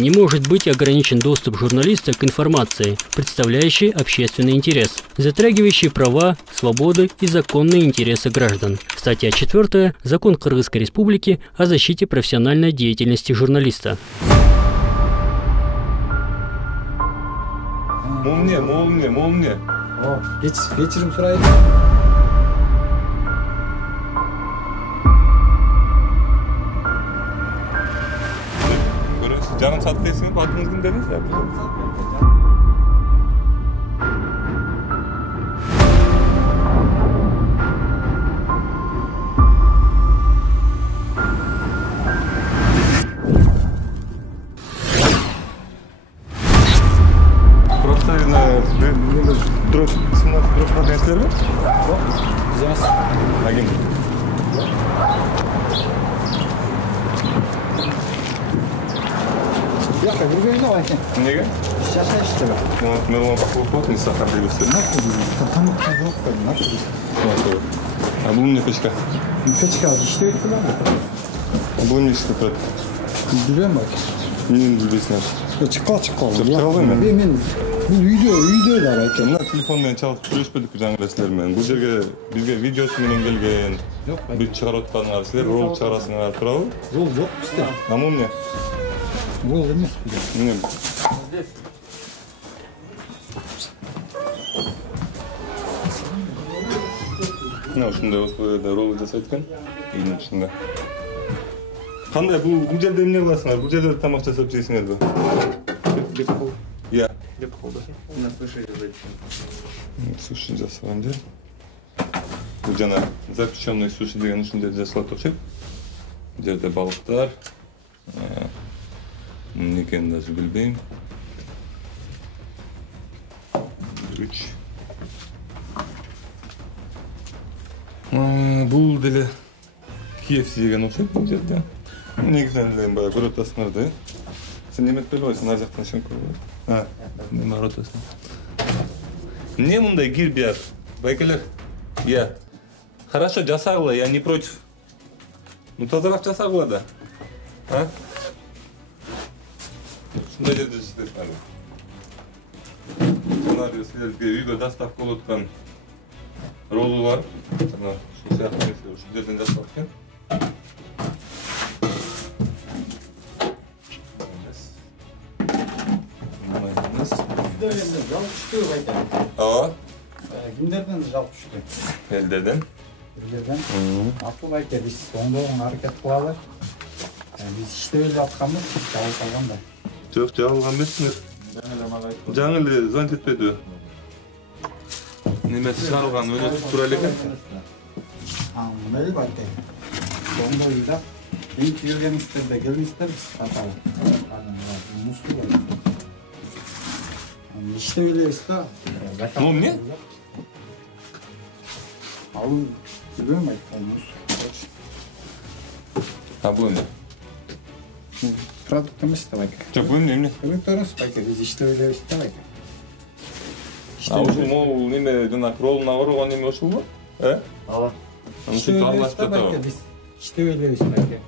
Не может быть ограничен доступ журналиста к информации, представляющей общественный интерес, затрагивающей права, свободы и законные интересы граждан. Статья 4. Закон Кыргызской Республики о защите профессиональной деятельности журналиста. Момне. Кечирим сурайм. Жарым саат дейсиңби? Атыңыз ким дедиңиз? Дрот 17 дроп дейсиңерби? Жок, биз эмес. Агим. Бияка жүргөнү бар экен. Неге? Жашайсызбы? Мен оған бақылып болатын, не сақтап дейбіздер. Тамаққа жоқ қой, А бұл не печка? Печка иштеп турат. Бұл не істеп тұрады? Билбейм бак. Нені білбейсің? Чыққа. Шыға алмаймын Мен үйдө да экен. Мына телефонмен чалып сүйлөшпөдүк жаңы силермен. Бул жерге бизге видеосу менен келген. Бир чыгарып атканыңар, силер ролик чыгарасыңар, туурабы? Рол жок бизде. Наму эмне? Рол эмес бизде. Эмне? Мына ушундай условияда ролик жасайт экен. Үйдүн ичинде. Кандай бул жерде эмне кыласыңар? Бул жерде тамак жасап жейсиңерби? Я. Деп калды. На суши жазайт. Суши жасаган жер. Бул жана запеченный суши деген ушул жерде жасалат окшойт. Бул жерде балыктар. Эмне экенин даже билбейм. 3. Бул деле KFC деген окшойт бул жерде. Негизинен эле баягы көрүп атасыңар да. Сен неметпей койсуң, ар жактан шен көрүп. Неме ротасын. Мне мындай кир бияр. Байкелер. Я. Хорошо, жасагыла, я не против. Ну тазараак жасагыла да. Ушундай жерде иштейсиңер. Жанагы силерге үйгө доставка болуп аткан роллу бар. Жана ушул сыяктуу нерсе ушул жерден жасалат экен. Жалып түштү байка. Ооба. Кимдерден жалып түштү? Элдерден. Апыл байка биз оңдогон аракет кылалы. Биз иштеп эле атканбыз, жабылып калган да. Жок, жабылган эмессиңер. Жаңы эле звонить этпедиби? Немеси чыгарылган өзү тура эле экен. Мындай эле байка. Оңдойбуз да. Кийинки келгениңиздерде келиңиздер, биз каталы. Мусту бар. İşte öyleyiz da. Ну, мне? Alın, biliyor musun? Bu ne? Produkt emez de bak. Çok bu ne? Produkt orası bak. Biz işte öyleyiz de bak. Ушул могул неме жана ролуна орогон неме ушулбу? Ооба. İşte öyleyiz de bak. Biz işte öyleyiz bak.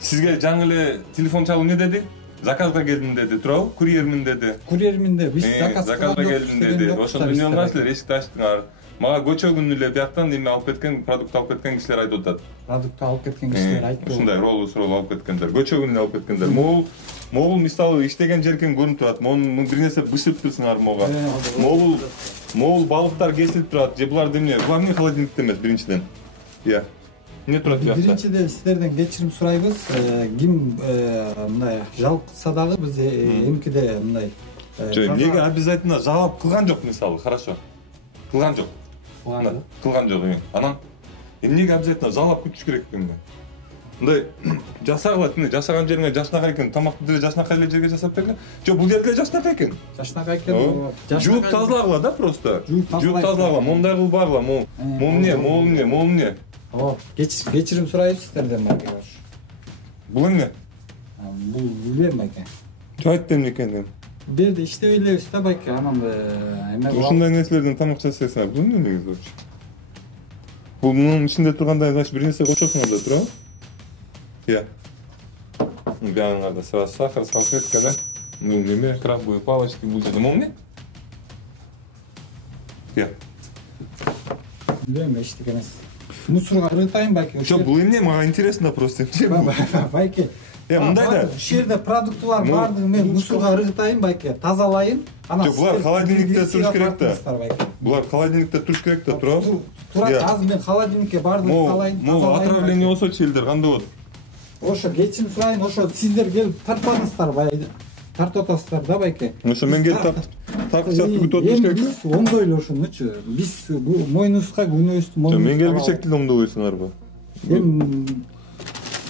Сизге жаңы эле телефон чалып не деди? Заказга келдим деди, туурабы? Курьермин деди. Курьермин де биз заказга келдим деди. Ошондо эмне кылган силер? Эшикти ачтыңар. Мага көчө күнү эле бияктан неме алып кеткен, продукт алып кеткен кишилер айтып атат. Продукт алып кеткен кишилер айтты. Ушундай ролл алып кеткендер. Көчө күнү алып кеткендер. Могул мисалы иштеген жеркен көрүнүп турат. Монун бир нерсе бышып турсуңар мога. Могул балыктар кесилип турат. Же булар эмне? Булар эмне холодильникте эмес биринчиден. Я. Не турат бияқта? Биринчиден сиздерден кечирим сурайбыз. Ким мындай жалкса дагы биз эмкиде мындай. Неге обязательно жауап кылган жок мисалы, хорошо. Кылган жок. Кылган жок. Анан эмнеге обязательно жауап күтүш керек эмне? Мындай жасагыла, жасаган жериңе жашнак экен, тамакты деле жашнак эле жерге жасап бергиле. Жок, бул жерге жашнак экен. Жашнак экен. Жууп тазалагыла да просто. Жууп тазалагыла, мондай кылбагыла, момне. О, кечирим сурайбыз сиздерден баке. Бул эмне? Бул билбейм баке. Айт эмне экенин. Бу жерде иштеп элебиз да баке, анан эме ушундай нерселерден тамак жасайсыңар. Бул эмне негизи вообще? Бул мунун ичинде тургандай, значит, бир нерсе кошосуңар да, туурабы? Я. Бягаңарда сразу сахар, салфетка, да? Ну, неме, крабовые палочки будет. Ну, не? Кел. Білем, ештік емес. Мусорға рытайын байке. Что, бұл эмне? Мага интересно просто. Байке. Мындай да. Ушул жерде продуктылар бардыгы мен мусорға рытайын байке, тазалайын. Жоқ, бұлар холодильникте туруш керек та. Бұлар холодильникте туруш керек та, тура? Тура, азыр мен холодильникке бардыгы салайын. Могу отравление болсо челдер кандай болот? Ошо кечим сурайын, ошо сиздер келип тартпаңыздар бай. Тартып атасыздар да байке. Ошо мен келип тартып күтүп отуруш керек да. Биз оңдойлу ошонучу. Биз бул мойнубузга күнөөбүздү мен келип бичектиле оңдобойсуңарбы? Эми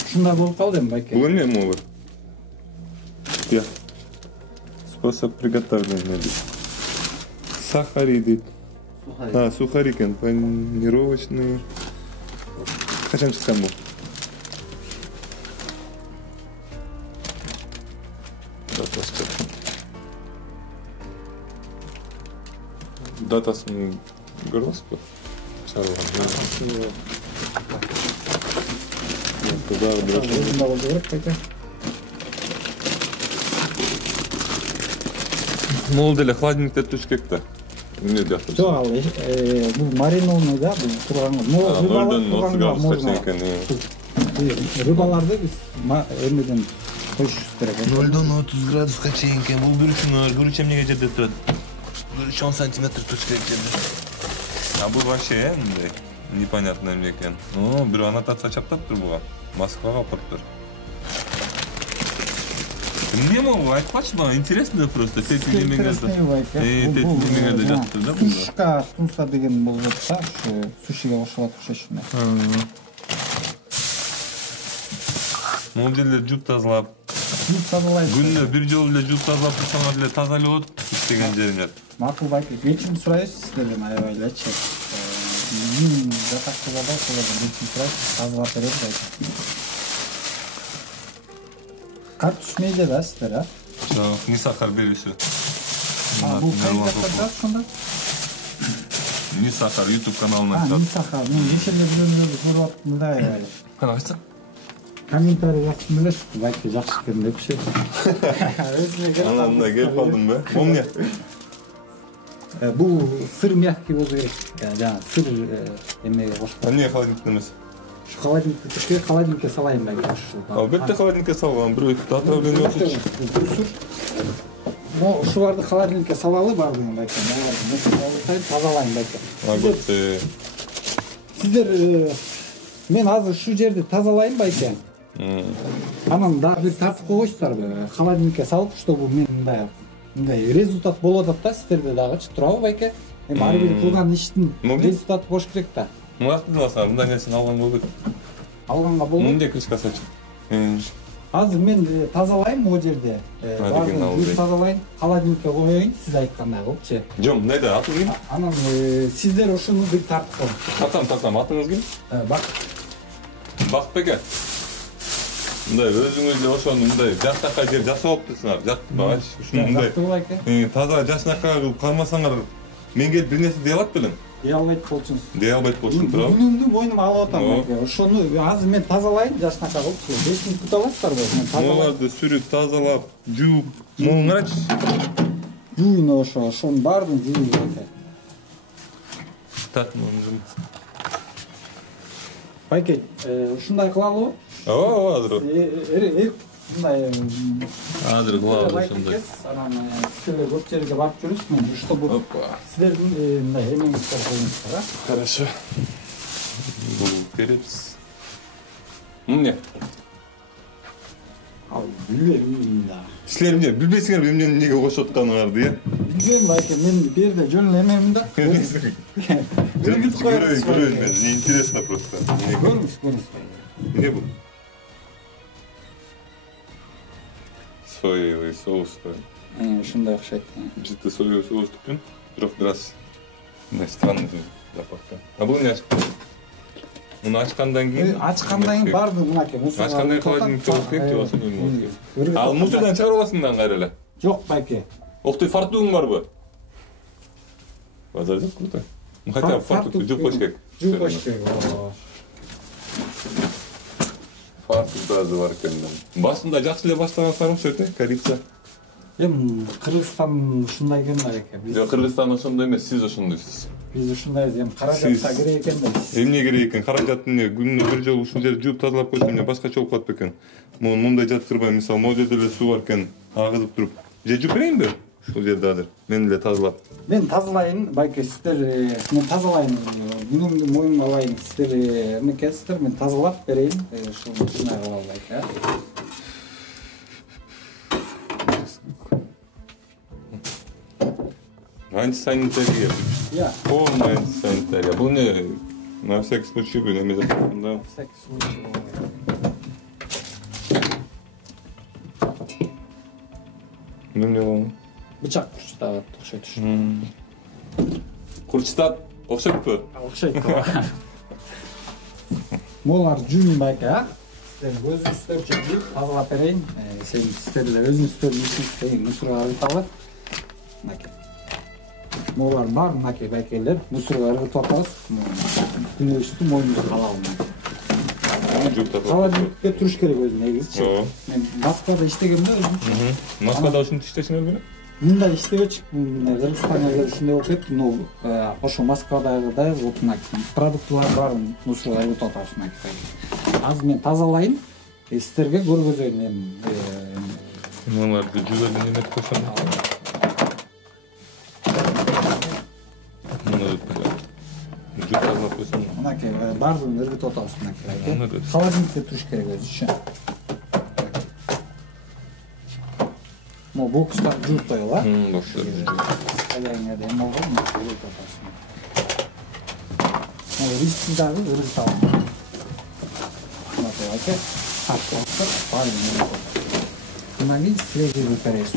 ушундай болуп калды эми байке. Бул эмне могу? Я. Способ приготовления. Сахари дейт. Сухари экен, панировочный. Качан чыккан бул? Датасын көрдүңүзбү? Чарылган. Тудагы бирок. Ушундай болду керек байке. Могул деле холодильникте туруш керек да. Эмне жактыр? Жок, ал бул маринованный да, бул турганга. Нөлдөн 30 градуска чейин экен. Рыбаларды биз эмнеден коюшубуз керек. 0-дан 30 градуска чейин экен. Бул күрүч эмнеге жерде турат? Күрүч 10 сантиметр туруш керек жерде. А бул вообще мындай непонятно эмне экен. Бир аннотация чаптаптыр буга. Москвага апарыптыр. Эмне могу айтпачы мага? Интересно просто. Тет немеңерде жатыптыр да бул. Сушка тунса деген болуп атса, ушу сушиге кошулат ошошуна. Могул жерде жуп тазалап, күнүнө бир жолу эле жуп тазалап турсаңар деле таза эле болот иштеген жериңер. Макул байке, кечирим сурайбыз сиздерден аябай элечи. Жатакчыларда ошолордон кечирим сурайбыз, тазалап берет байке. Кат түшмейди да сиздер, а? Жок, не сахар берүүсү. Бул кайда жатат ошондо? Не сахар YouTube каналынан Не сахар, мен кечирде бирөөлөрдү көрүп аттым да аябай. Кана ачсаң? Комментарий жазсын билесиз, байке жакшы экен депчи. Ана мындай келип калдым ба? Эмне? Бул сыр мягкий болсо керек. Жана сыр эмеге кошуп. Эмне холодильникте эмес? Ушу холодильникке салайын байке ушул. Албетте холодильникке салган, бирөө отравление болсочу. Ушуларды холодильникке салалы бардыгын байке. Тазалайын байке. Албетте. Сиздер мен азыр ушу жерди тазалайын байке. Анан дагы бир тартып койгойсуздарбы? Холодильникке салып, чтобы мен мындай результат болуп атат да сиздерде дагычы, турабы байке? Эми ар бир кылган иштин результаты болуш керек да. Мурат биласың, мындай нерсени алганга болбойт. Алганга болбойт. Эмне крышкасы ачып? Азыр мен тазалайын могу жерде. Бардыгын тазалайын, холодильникке коеюн, сиз айткандай кылыпчы. Жок, мындайда атыңыз ким? Анан сиздер ошону бир тартып коюңуз. Тартам, атыңыз ким? Бакытбек. Мындай өзүңүз эле ошону мындай жакшынакай жер жасап алыптырсыңар, жатпагачы. Ушуну мындай таза жакшынакай кылып кармасаңар, мен келип бир нерсе дей алат белем. Дей албайт болчун. Дей албайт болчун, туурабы? Күнүмдү мойнума алып атам байке. Ошону азыр мен тазалайын, жакшынакай кылып, 5 мүнөт күтө аласыздарбы? Мен тазалайм. Буларды сүрүп, тазалап, жууп, могуң карачы. Жууйн ошонун баарын жууйн байке. Так, могуң. Байке, ушундай кылалыбы? Ооба, азыр. Мындай Азыр кылабыз ошондой. Анан сиздер көп жерге барып жүрүңүз, мен чтобы сиздердин мындай эмеңиздер коюңуздар, а? Хорошо. Бул перец. Эмне? Ал билбейм да. Силер эмне билбейсиңерби эмнеге кошуп атканыңарды, э? Билбейм байке, мен бу жерде жөн эле эмемин да. Көрөйүн мен, мне интересно просто. Көрүңүз. Эмне бул? Соевый соус. Ушундай окшойт. Жыты соевый соус түпүн, бирок бир аз мындай странный запахта. А бул эмне? Муну ачкандан кийин? Ачкандан кийин барды мынакей мусор. Ачкандан кийин холодильникке коюп керек деп атсаң эмне болот? Ал мусордан чыгарып аласың да кайра эле? Жок байке. Октой, фартугуң барбы? Базар жок, круто. Хотя фартук жуп коюш керек. Жуп коюш керек. Фартук. тазы бар экен. Басында жакшы эле баштаган окшойт, коррупция. Эми Кыргызстан ушундай экен байке. Жок, Кыргызстан ошондой эмес, сиз ошондойсуз. Биз ушундайбыз, эми каражатка керек экен да. Эмне керек экен? Каражатын күнүнө бир жолу ушул жерди жууп тазалап койсо эмне башкача болуп калат бекен. Мындай жаткырбай, мисалы, могу жерде эле суу бар экен, агызып туруп, же жууп берейинби? Ушул жерди азыр мен эле тазалап. Мен тазалайын, байке, сиздер мен тазалайын, күнүмдү моюнга алайын, сиздер эмекесиздер, мен тазалап берейин, ушундай кылалы байке. Антисанитария. Я. Полная антисанитария. Бул не на всякий случай бы неме жаткан да. Всякий случай. Эмне болду? Бычак курчтап окшойт ушу. Курчтап окшойтпу? Окшойт. Молар жуун байке, а? Сиздер өзүңүздөрчө жууп тазалап берейин. Сиздер өзүңүздөр ишиңизди мусорго ыргыталы. Мынакей. Молар бар, мынакей байкелер, мусорго ыргытып атабыз. Күнөөбүздү моюнубузга алалы. Холодильникте туруш керек өзү негизичи. Мен Москвада иштегемде өзүм. Москвада ушинтип иштешиңер керек? Мында иштебечик, Кыргызстанга ушундай болуп кетти. Ошо Москвадагыдай вот мынакей продуктылар баарын мусорго ыргытып атабыз мынакей. Азыр мен тазалайын, сиздерге көргөзөйүн эми. Мыналарды жуулап эметип койсоң. Мынакей баардыгын ыргытып атабыз мынакей. Холодильникте туруш керек өзүчө. Мо бокстар жууп коелу, а? Бокстар жууп. Аяңга да эме болгон, ыргытып атабыз. Мо ристи дагы ыргытып алам. Мынакей байке. Баардыгын ыргытып. Мына кийин силерге беребиз.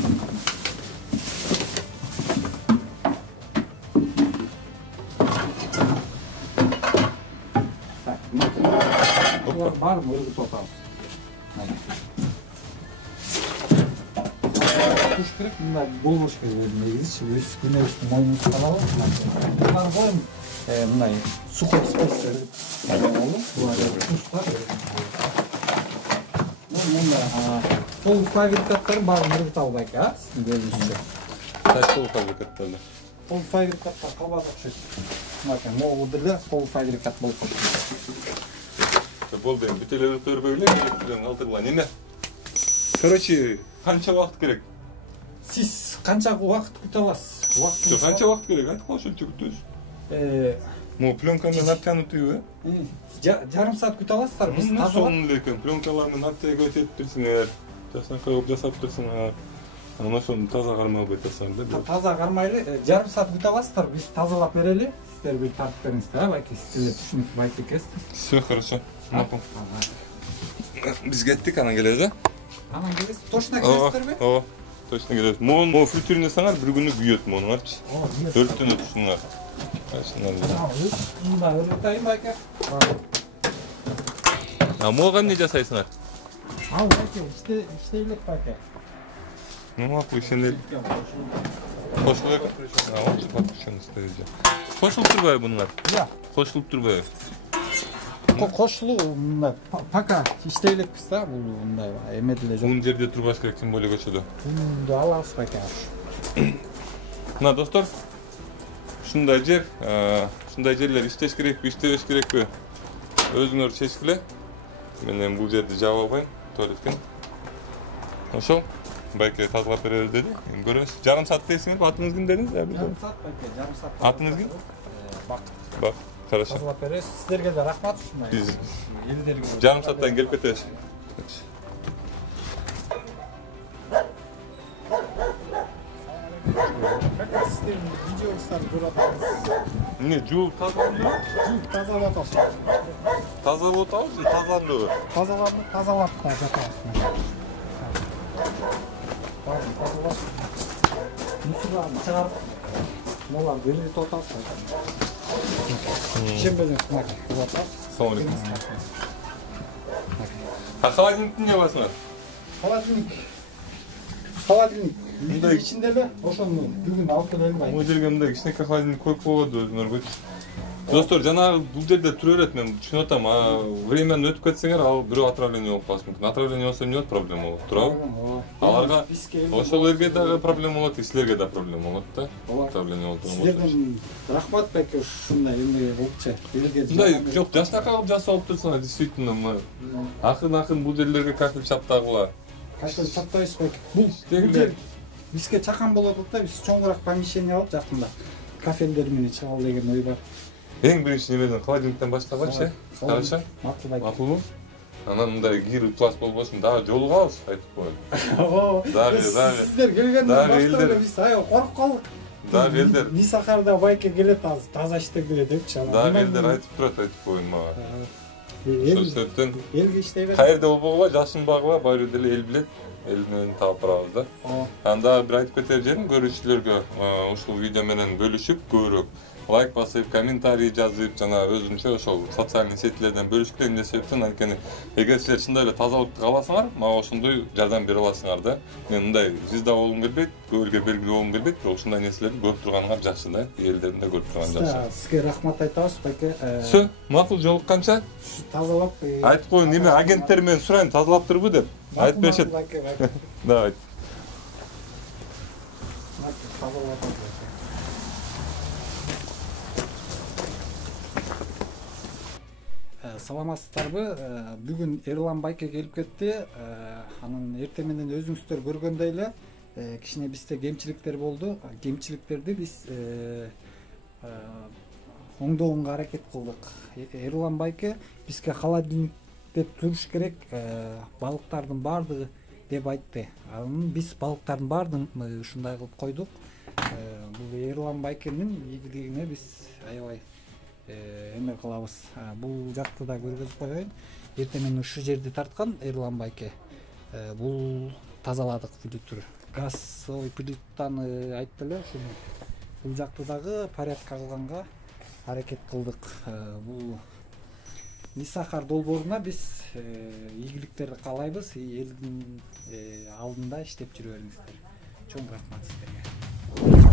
Баарын ыргытып атабыз. Туруш керек, мындай болбош керек негизичи. Өз күнөөбүздү моюнубузга алалы. Мына коем, мындай сухой специя ыргытып. Мында полуфабрикаттар баарын ыргыталы байке, а? Сиздин өзүңүзчө. Кайсы полуфабрикаттарды? Полуфабрикаттар калбат окшойт. Мынакей могу деле полуфабрикат болуп калат. Болду, бүт эле ыргытып бербей эле, электриктен калтыргыла. Неме? Короче, канча убакыт керек? Сиз канча убакыт күтө аласыз? Жок, канча убакыт керек? Айтып ошончо күтөбүз. Могу пленкамен обтянутыйбы? Жарым саат күтө аласыздар, биз тазалап. Сонун эле экен, пленкалармен обтяга өтүп турсуңар. Жакшынакай кылып жасап турсуңар. Анан ошону таза кармай байтасың да. Таза кармайлы, жарым саат күтө аласыздар, биз тазалап берели. Сиздер бир тартып бериңиздер, а байке, сиздер түшүнүп байке экенсиздер. Всё хорошо. Макул. Биз кеттик, анан келебиз, а? Анан келесиз, точно келесиздерби? Ооба, точно келебиз. Могу фритюрүнө саңар бир күнү күйөт монуңарчы. Өрттөнө турсуңар. Мында ыргытайын байке. Мога эмне жасайсыңар? Ал байке, иштейлик байке. Макул, ишенели. Кошулуп экен. Ошо подключенность стоит. Кошулуп турбайбы мунуңар? Жок. Кошулуп турбайбы? Кошулуу мындай пока иштейликпиз да, бул мындай эме деле жок. Бул жерде турбаш керек, тем более көчөдө. Бунду алабыз байке. Мына достор, ушундай жерлер иштеш керекпи, иштебеш керекпи? Өзүңөр чечкиле. Мен эми бул жерди жаап албайм, туалеткен. Ошол байке тазалап беребиз деди. Көрөбүз. Жарым саат дейсиңерби? Атыңыз ким дедиңиз? Жарым саат байке, жарым саат. Атыңыз ким? Бак. Хорошо. Тазалап беребиз. Сиздерге да рахмат ушундай. Биз жарым сааттан келип кетебиз. Сиздердин видеоңуздарды көрүп атабыз. Эмне жууп тазаландырып? Жууп тазалап атабыз. Тазалап атабыз, тазаландырып. Тазалап да жатабыз. Тазалап. Мусорларды чыгарып, моларды ыргытып атабыз. Шембеден мынакей кылып атабыз. Салам алейкум. Холодильниктин эмне басыңар? Холодильник. Мындай ичинде эле ошону бүгүн алып келели байке. Могу жерге мындай кичинекей холодильник коюп койбоду өзүңөр көчү. Достор, жанагы бул жерде тура берет, мен түшүнүп атам. Времени өтүп кетсеңер, ал бирөө отравление болуп калышы мүмкүн. Отравление болсо эмне болот? Проблема болот, туурабы? Аларга ошолорго дагы проблема болот, силерге да проблема болот да. Отравление болот. Сиздерден рахмат байке ушундай эмне болупчу. Мындай жок, жашнака кылып жасалып турсуңар, действительно. Акын бул жерлерге кафель чаптагыла. Кафель чаптайбыз байке. Бул жер бизге чакан болот да, биз чоңураак помещение алып жакында кафелдер менен чыгалы деген ой бар. Эң биринчи немеден холодильниктен баштагачы, карашы. Макулбу? Анан мындай кирип пласт болбосун, дагы жолугабыз, айтып коеюн. Дагы. Сиздер келгенден баштап биз коруп калдык. Дагы элдер. Мисахарда байке келет, азыр таза иштеп келет депчи. Дагы элдер айтып турат, айтып коеюн мага. Ошол себептен элге иштей бер. Каерде болбогула, жашынбагыла, баары деле эл билет. Эл менен таап барабыз да. Анда бир айтып кетер жерим, көрүүчүлөргө ушул видео менен бөлүшүп, көбүрөөк лайк басып, комментарий жазып, жана өзүнчө ошол социалдык сеттерден бөлүшкүлө эмне себептен, анткени эгер силер чындап эле тазалыкты кааласаңар, мага ошондой жардам бере аласыңар да. Мен мындай звезда болгум келбейт, көбөлгө белгилүү болгум келбейт, бирок ушундай нерселерди көрүп турганыңар жакшы да. Элдерин да көрүп турган жакшы. Сизге рахмат айтабыз байке. Сө, макул жолукканча тазалап айтып коюн, неме агенттер менен сурайм, тазалаптырбы деп. Айтып беришет. Давай. Саламатсыздарбы? Бүгүн Эрлан байке келип кетти. Анын эртең менен өзүңүздөр көргөндөй эле кичине бизде кемчиликтер болду. Кемчиликтерди биз оңдоого аракет кылдык. Эрлан байке бизге холодильникте туруш керек, балыктардын баардыгы деп айтты. Анан биз балыктардын баардыгын ушундай кылып койдук. Бул Эрлан байкенин ийгилигине биз аябай эме кылабыз. Бул жакты да көргөзүп коеюн. Эртең менен ушул жерди тарткан Эрлан байке. Бул тазаладык фильтр. Газовый плитаны айтты эле, ушуну бул жакты дагы порядка кылганга аракет кылдык. Бул Мисахар долбооруна биз ийгиликтерди каалайбыз. Элдин алдында иштеп жүрө бериңиздер. Чоң рахмат сиздерге.